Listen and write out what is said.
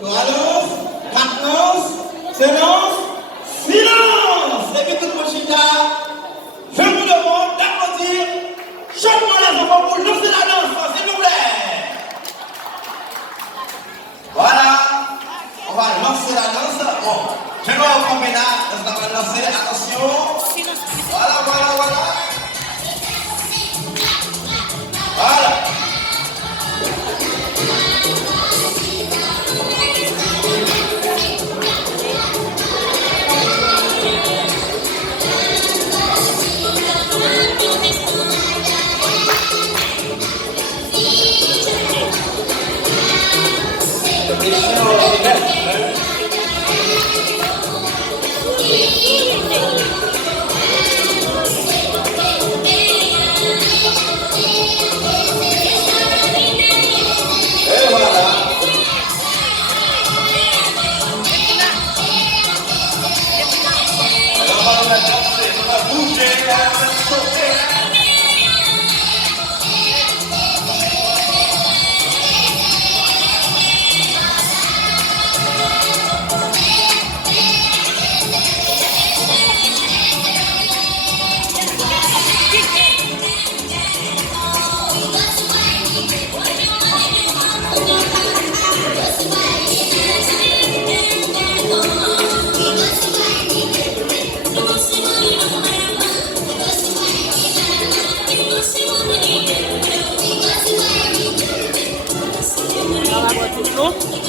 Silence, maintenance, silence, silence. Et puis tout le monde chita, je vous demande d'applaudir chaque fois les enfants pour lancer la danse, s'il vous plaît. Voilà, on va lancer la danse. Bon, je dois vous camper là, on va lancer, attention. Voilà, voilà, voilà. Voilà. Vamos a